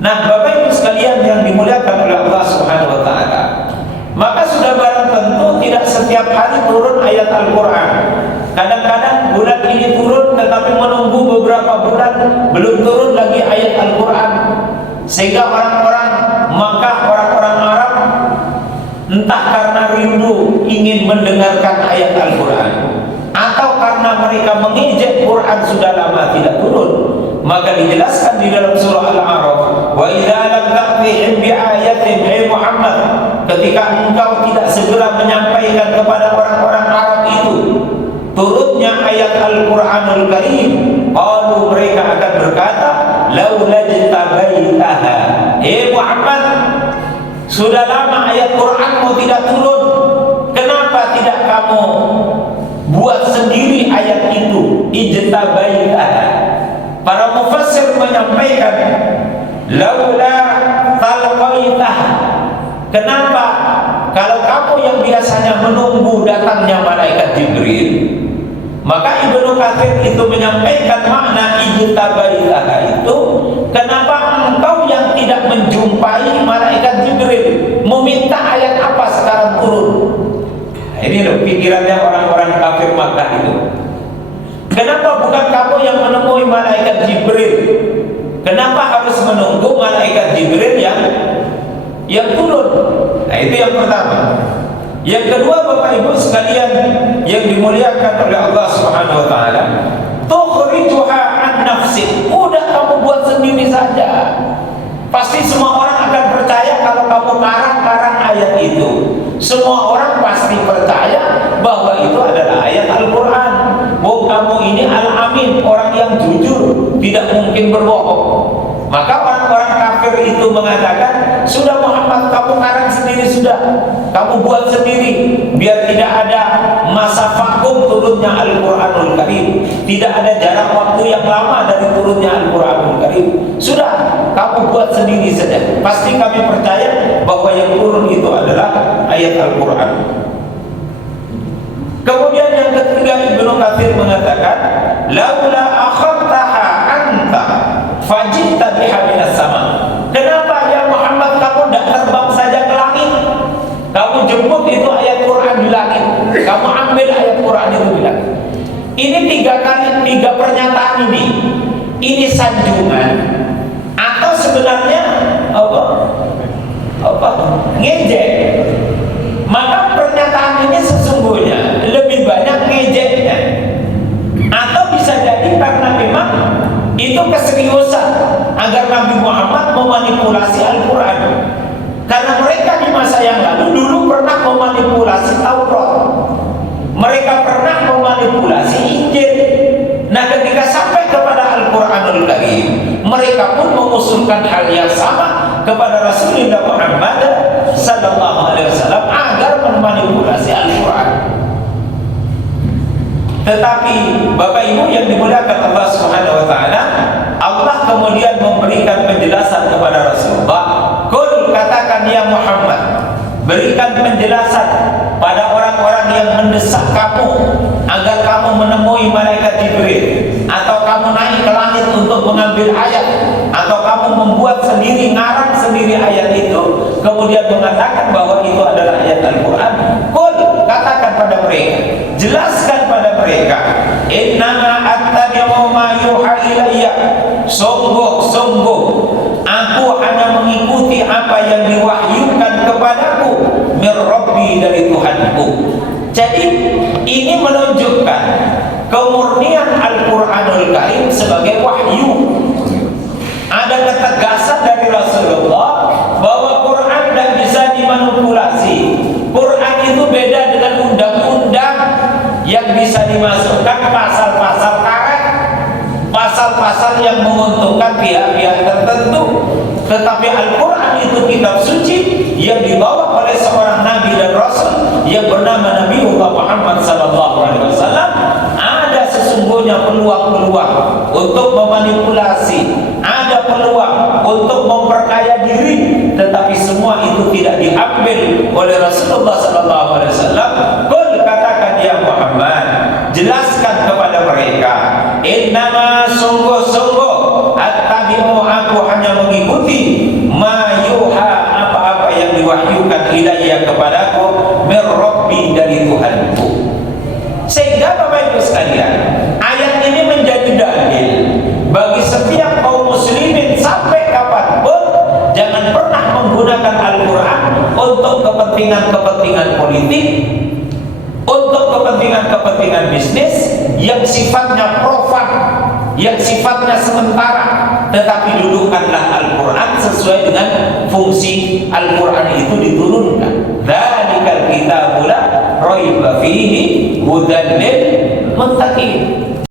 Nah, Bapak Ibu sekalian yang dimuliakan oleh Allah Subhanahu wa taala, maka sudah barang tentu tidak setiap hari turun ayat Al-Qur'an. Kadang-kadang bulan ini turun tetapi menunggu beberapa bulan belum turun lagi ayat Al-Qur'an. Sehingga orang-orang Makkah, orang-orang Arab entah karena rindu ingin mendengarkan ayat Al-Qur'an atau karena mereka mengejek Quran sudah lama tidak turun, maka dijelaskan di dalam surah Al-A'raf, wa idza lam ta'tihim bi ayatin ay Muhammad, ketika engkau tidak segera menyampaikan kepada orang-orang Arab itu turunnya ayat Al-Qur'anul Karim, qalu, mereka akan berkata, laula jtabaitaha, Muhammad, sudah lama ayat Qur'anmu tidak turun, kenapa tidak kamu buat sendiri ayat itu, ijtabaitaha. Para mufassir menyampaikan laula talqaitah, kenapa kalau kamu yang biasanya menunggu datangnya malaikat Jibril, maka Ibnu Katsir itu menyampaikan makna ijtabaitaha itu, kenapa engkau yang tidak menjumpai malaikat Jibril meminta ayat apa sekarang turun? Nah, ini loh pikirannya orang-orang kafir Makkah itu. Kenapa bukan kamu yang menemui malaikat Jibril? Kenapa harus menunggu malaikat Jibril yang turun? Nah, itu yang pertama. Yang kedua, Bapak Ibu sekalian yang dimuliakan oleh Allah Subhanahu wa taala, tukhrijuha an nafsik. Udah kamu buat sendiri saja. Pasti semua orang akan percaya kalau kamu karang-karang ayat itu. Semua orang pasti percaya bahwa itu adalah ayat Al-Qur'an. Kamu ini Al-Amin, orang yang jujur, tidak mungkin berbohong. Maka orang-orang kafir itu mengatakan, sudah Muhammad, kamu karang sendiri sudah, kamu buat sendiri, biar tidak ada masa vakum turunnya Al-Qur'anul Karim, tidak ada jarak waktu yang lama dari turunnya Al-Qur'anul Karim. Sudah, kamu buat sendiri saja. Pasti kami percaya bahwa yang turun itu adalah ayat Al-Qur'an. Kemudian yang ketiga, Ibnu Katsir mengatakan, laula akhadtaha anta fajita biha minas sama. Kenapa ya Muhammad kamu tidak terbang saja ke langit? Kamu jemput itu ayat Quran di langit, kamu ambil ayat Quran itu di langit. Ini tiga pernyataan ini. Ini sanjungan atau sebenarnya ngejek? Maka pernyataan ini sesungguhnya lebih banyak ngejeknya, atau bisa jadi karena memang itu keseriusan agar Nabi Muhammad memanipulasi Al-Quran. Karena mereka di masa yang lalu dulu pernah memanipulasi Taurat, mereka pernah memanipulasi Injil. Nah, ketika sampai kepada Al-Quranul Karim, mereka pun mengusulkan hal yang sama kepada Rasulullah Muhammad sallallahu alaihi wasallam agar memanipulasi Al-Quran. Tetapi Bapak Ibu yang dimuliakan Allah Subhanahu wa taala, Allah kemudian memberikan penjelasan kepada Rasulullah, "Qul," katakan ya Muhammad, berikan penjelasan pada orang-orang yang mendesak kamu agar kamu menemui malaikat Jibril, atau kamu naik ke langit untuk mengambil ayat, atau kamu membuat sendiri, ngarang sendiri ayat itu, kemudian mengatakan bahwa itu adalah ayat Al-Quran. Qul, katakan pada mereka, jelaskan pada mereka, innama attabi'u ma yuha ilayya, sungguh aku hanya mengikuti apa yang diwahyukan kepadaku mir Rabbi, dari Tuhanku. Jadi ini menunjukkan kemurnian Al-Quranul Karim sebagai wahyu. Ada ketegasan dari Rasulullah bahwa Quran tidak bisa dimanipulasi. Quran itu beda dengan undang-undang yang bisa dimasukkan pasal-pasal karet, pasal-pasal yang menguntungkan pihak-pihak tertentu. Tetapi Al-Quran itu kitab suci yang dibawa oleh seorang Nabi dan Rasul yang bernama Nabiullah Muhammad SAW. Ada sesungguhnya peluang-peluang untuk memanipulasi, ada peluang untuk memperkaya diri, tetapi semua itu tidak diambil oleh Rasulullah SAW. Qul, katakan ya Muhammad, jelaskan kepada mereka, innama sungguh-sungguh attabi'u, aku hanya mengikuti kepentingan politik, untuk kepentingan bisnis yang sifatnya profan, yang sifatnya sementara, tetapi dudukkanlah Al-Quran sesuai dengan fungsi Al-Quran itu diturunkan. Dzalikal kitabul la raiba fihi hudan lil muttaqin.